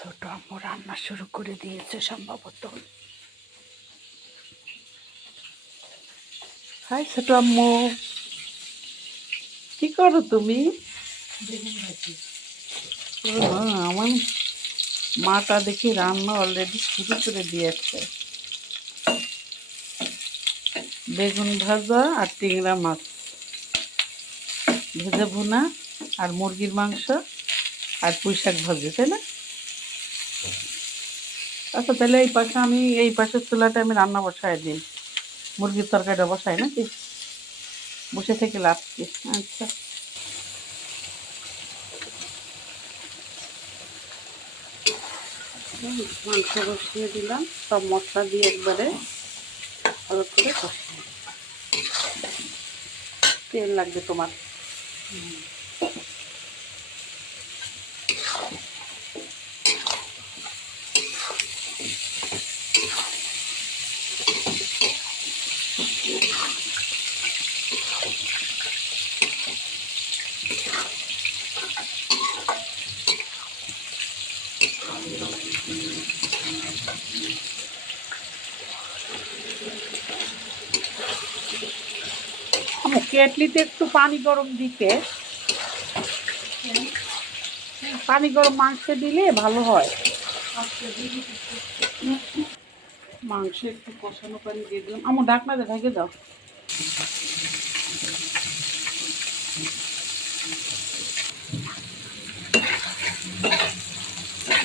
ছোট আম্মু রান্না শুরু করে দিয়েছে সম্ভবত। হাই ছোট আম্মু, কি করো তুমি? আমার মাটা দেখি রান্না অলরেডি শুরু করে দিয়েছে। বেগুন ভাজা আর টিংরা মাছ ভেজে ভুনা আর মুরগির মাংস আর পুঁই শাক ভাজি, তাই না? আচ্ছা, তাহলে এই পাশের চুলাটা আমি রান্না বসাই দিই, মুরগির তরকারিটা বসাই নাকি? বসে থেকে লাভ কি? আচ্ছা, মাংস বসিয়ে দিলাম, সব মশলা দিয়ে একবারে ভালো করে কষিয়ে। তেল লাগবে তোমার। কেটলিতে একটু পানি গরম দিতে, পানি গরম মাংসে দিলে ভালো হয়। মাংসে একটু কষানো পানি দিয়ে দিলাম। আমার ঢাকনা দিয়ে ঢেকে দাও।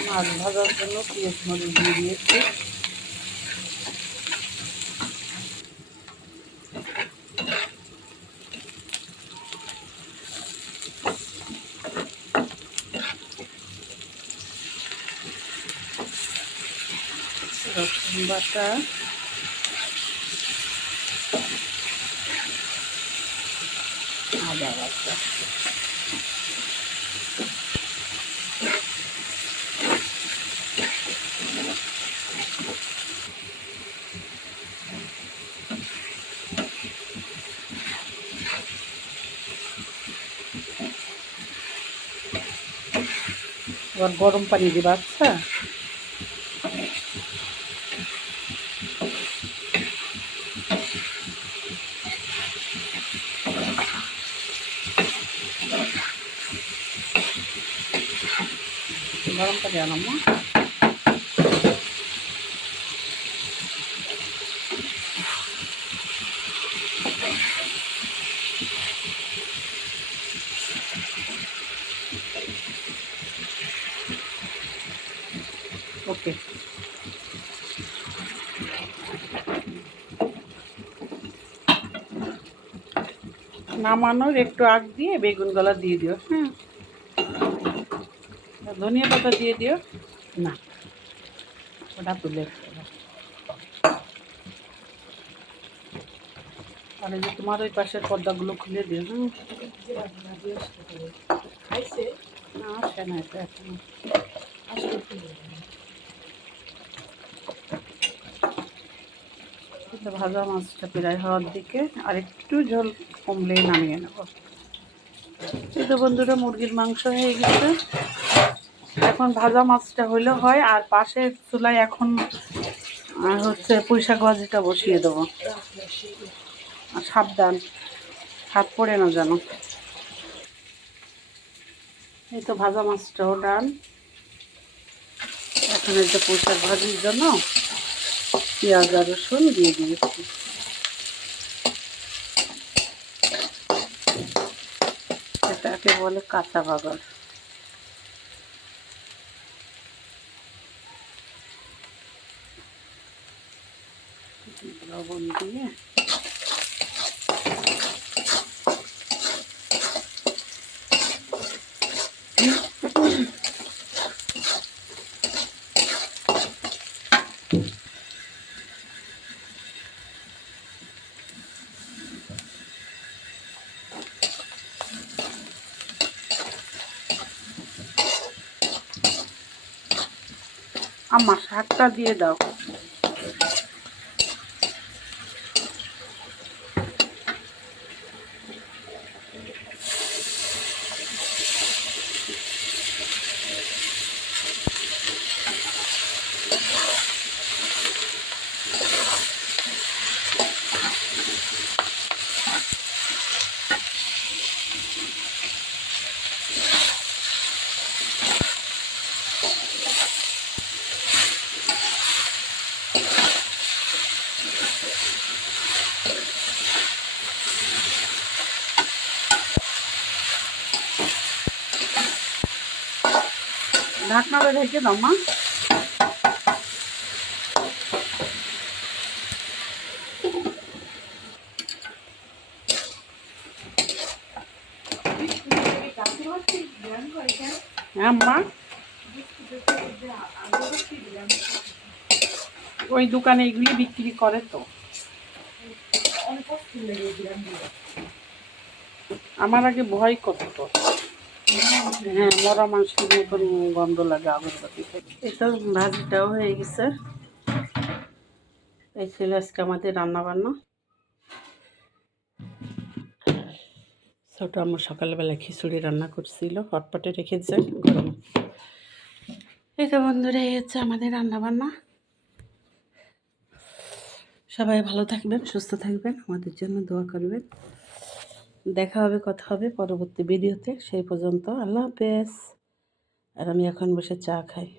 মাছ ভাজার জন্য পেঁয়াজ মরিচ দিয়ে দিয়েছি। রসুন বাটা, আদা বাটা, এবার গরম পানি দিবা। আচ্ছা, গরম পানি আনাম। ওকে, নামানোর একটু আগ দিয়ে বেগুন গলা দিয়ে দিও। হ্যাঁ, ধনিয়া পাতা দিয়ে দিও। না, ওটা তুলে তাহলে যে তোমার ওই পাশের পর্দাগুলো খুলে দিও। না, আসে না এটা এখন। ভাজা মাছটা প্রায় হওয়ার দিকে, আর একটু ঝোল কমলেই নামিয়ে নেব। এই তো বন্ধুরা, মুরগির মাংস হয়ে গেছে। এখন ভাজা মাছটা হইলে হয়, আর পাশের চুলায় এখন হচ্ছে পুঁই শাক ভাজিটা বসিয়ে দেবো। আর সাবধান, হাত পড়ে না যেন। এই তো ভাজা মাছটাও ডান। এখন এই যে পুঁই শাক ভাজির জন্য পেঁয়াজ আর রসুন দিয়ে দিয়েছি। এটাকে বলে কাঁচা বাগার। লবণ দিয়ে আমার শাকটা দিয়ে দাও। ঢাকনাটা ঢেকে দাও মা। হ্যাঁ মা, ওই দোকানে এগুলি বিক্রি করে তো। আমার আগে ভয় করতো, হ্যাঁ মরা মাংসের মতন গন্ধ লাগে আগরবাতি থেকে। এটা ভাজিটাও হয়ে গেছে। এই ছিল আজকে আমাদের রান্না বান্না। ছোট আম্মু সকালবেলা খিচুড়ি রান্না করছিল, হটপটে রেখেছে গরম। এই তো বন্ধুরা, এই হচ্ছে আমাদের রান্না বান্না। সবাই ভালো থাকবেন, সুস্থ থাকবেন, আমাদের জন্য দোয়া করবেন। দেখা হবে, কথা হবে পরবর্তী ভিডিওতে। সেই পর্যন্ত আল্লাহ হাফেজ। আর আমি এখন বসে চা খাই।